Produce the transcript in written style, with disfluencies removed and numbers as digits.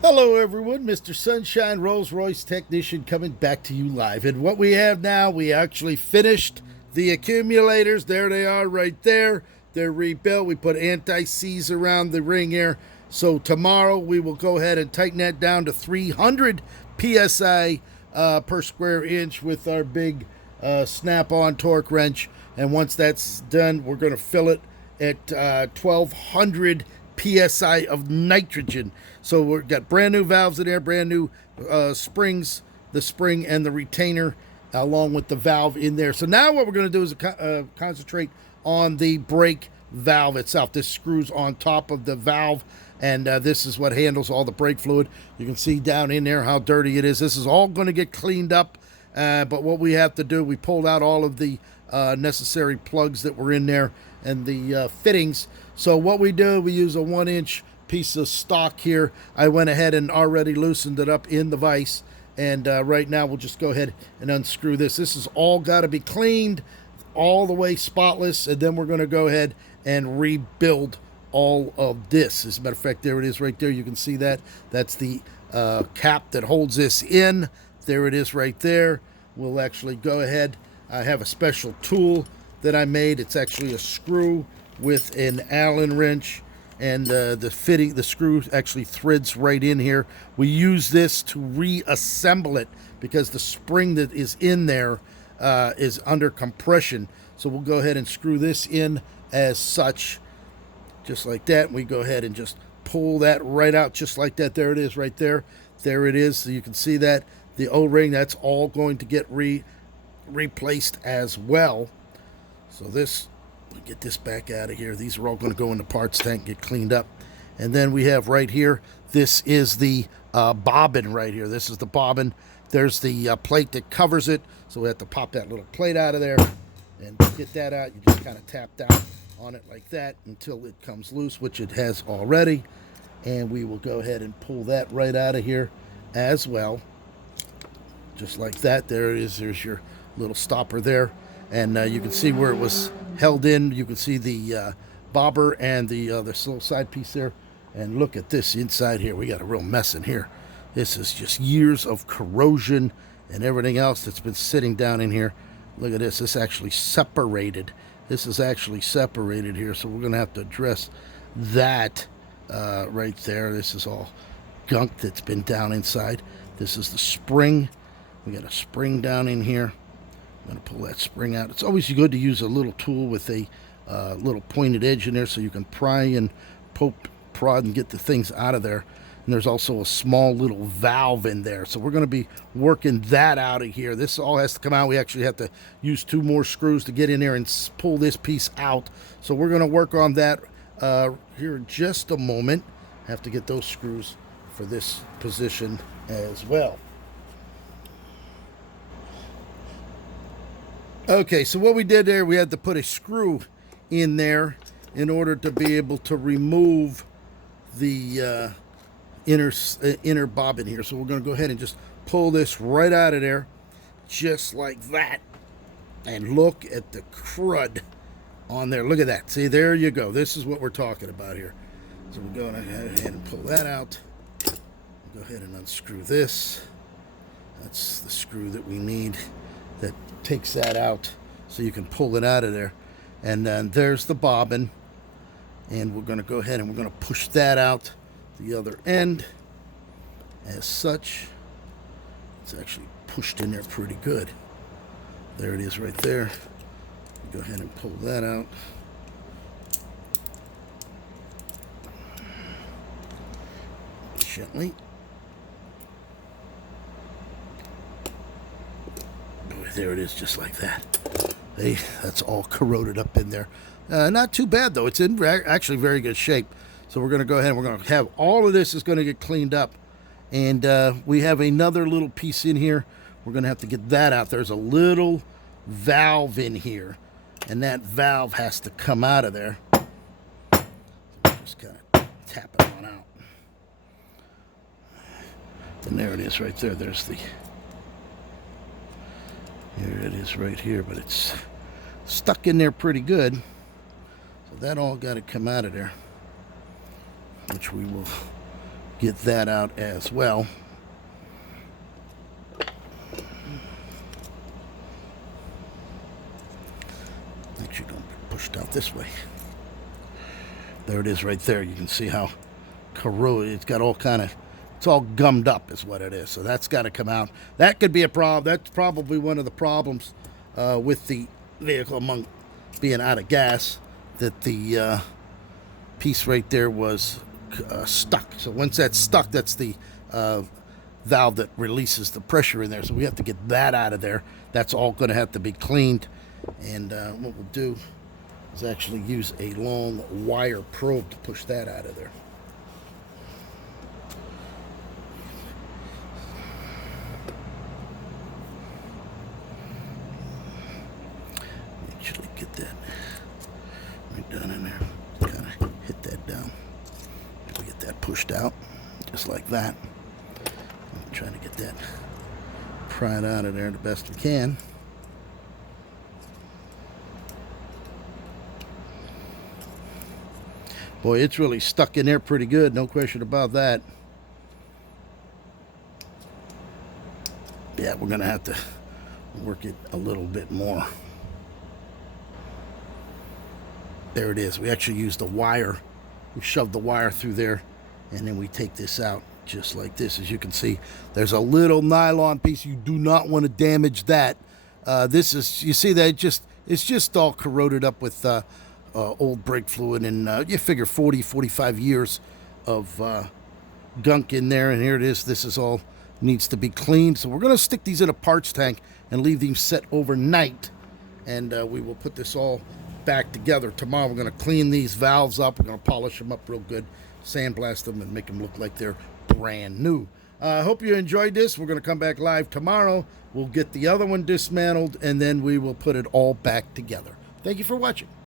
Hello, everyone. Mr. Sunshine Rolls-Royce Technician coming back to you live. And what we have now, we actually finished the accumulators. There they are right there. They're rebuilt. We put anti-seize around the ring here. So tomorrow we will go ahead and tighten that down to 300 PSI per square inch with our big snap-on torque wrench. And once that's done, we're going to fill it at 1200 PSI of nitrogen. So we've got brand new valves in there, brand new springs, the spring and the retainer, along with the valve in there. So now what we're going to do is concentrate on the brake valve itself. This screws on top of the valve, and this is what handles all the brake fluid. You can see down in there how dirty it is. This is all going to get cleaned up, but what we have to do, we pulled out all of the necessary plugs that were in there and the fittings. So what we do, we use a 1-inch piece of stock here. I went ahead and already loosened it up in the vise, and right now we'll just go ahead and unscrew this. This has all got to be cleaned all the way spotless, and then we're going to go ahead and rebuild all of this. As a matter of fact, there it is right there. You can see that. That's the cap that holds this in. There it is right there. We'll actually go ahead. I have a special tool that I made. It's actually a screw with an Allen wrench, and the screw actually threads right in here. We use this to reassemble it because the spring that is in there is under compression. So we'll go ahead and screw this in as such, just like that. We go ahead and just pull that right out just like that. There it is right there. There it is. So you can see that the O-ring, that's all going to get replaced as well. So this, we get this back out of here. These are all going to go in the parts tank, get cleaned up. And then we have right here, this is the bobbin right here. This is the bobbin. There's the plate that covers it. So we have to pop that little plate out of there and get that out. You just kind of tap down on it like that until it comes loose, which it has already. And we will go ahead and pull that right out of here as well. Just like that. There it is. There's your little stopper there. And you can see where it was held in. You can see the bobber and the this little side piece there. And look at this inside here. We got a real mess in here. This is just years of corrosion and everything else that's been sitting down in here. Look at this. This actually separated. This is actually separated here. So we're going to have to address that right there. This is all gunk that's been down inside. This is the spring. We got a spring down in here. I'm going to pull that spring out. It's always good to use a little tool with a little pointed edge in there so you can pry and prod and get the things out of there. And there's also a small little valve in there. So we're going to be working that out of here. This all has to come out. We actually have to use 2 more screws to get in there and pull this piece out. So we're going to work on that here in just a moment. Have to get those screws for this position as well. Okay, so what we did there, we had to put a screw in there in order to be able to remove the inner bobbin here. So we're going to go ahead and just pull this right out of there, just like that. And look at the crud on there. Look at that. See, there you go. This is what we're talking about here. So we're going ahead and pull that out. Go ahead and unscrew this. That's the screw that we need that takes that out so you can pull it out of there. And then there's the bobbin, and we're going to go ahead and we're going to push that out the other end as such. It's actually pushed in there pretty good. There it is right there. Go ahead and pull that out. Gently. There it is, just like that. Hey, that's all corroded up in there. Not too bad, though. It's in actually very good shape. So we're going to go ahead and we're going to have all of this is going to get cleaned up. And we have another little piece in here. We're going to have to get that out. There's a little valve in here, and that valve has to come out of there. So just kind of tap it on out. And there it is right there. There's the... Here it is right here, but it's stuck in there pretty good. So that all got to come out of there, which we will get that out as well. Actually, don't be pushed out this way. There it is right there. You can see how corroded. It's got all kind of, it's all gummed up is what it is. So that's got to come out. That could be a problem. That's probably one of the problems with the vehicle among being out of gas, that the piece right there was stuck. So once that's stuck, that's the valve that releases the pressure in there. So we have to get that out of there. That's all going to have to be cleaned. And what we'll do is actually use a long wire probe to push that out of there. Actually get that right down in there. Kind of hit that down. We get that pushed out just like that. I'm trying to get that pried out of there the best we can. Boy, it's really stuck in there pretty good, no question about that. Yeah, we're going to have to work it a little bit more. There it is. We actually used the wire. We shoved the wire through there, and then we take this out just like this. As you can see, there's a little nylon piece. You do not want to damage that. This is, you see that it's just all corroded up with old brake fluid, and you figure 40-45 years of gunk in there. And here it is. This is all needs to be cleaned. So we're going to stick these in a parts tank and leave these set overnight, and we will put this all back together tomorrow. We're going to clean these valves up. We're going to polish them up real good, sandblast them, and make them look like they're brand new. I hope you enjoyed this. We're going to come back live tomorrow. We'll get the other one dismantled, and then we will put it all back together. Thank you for watching.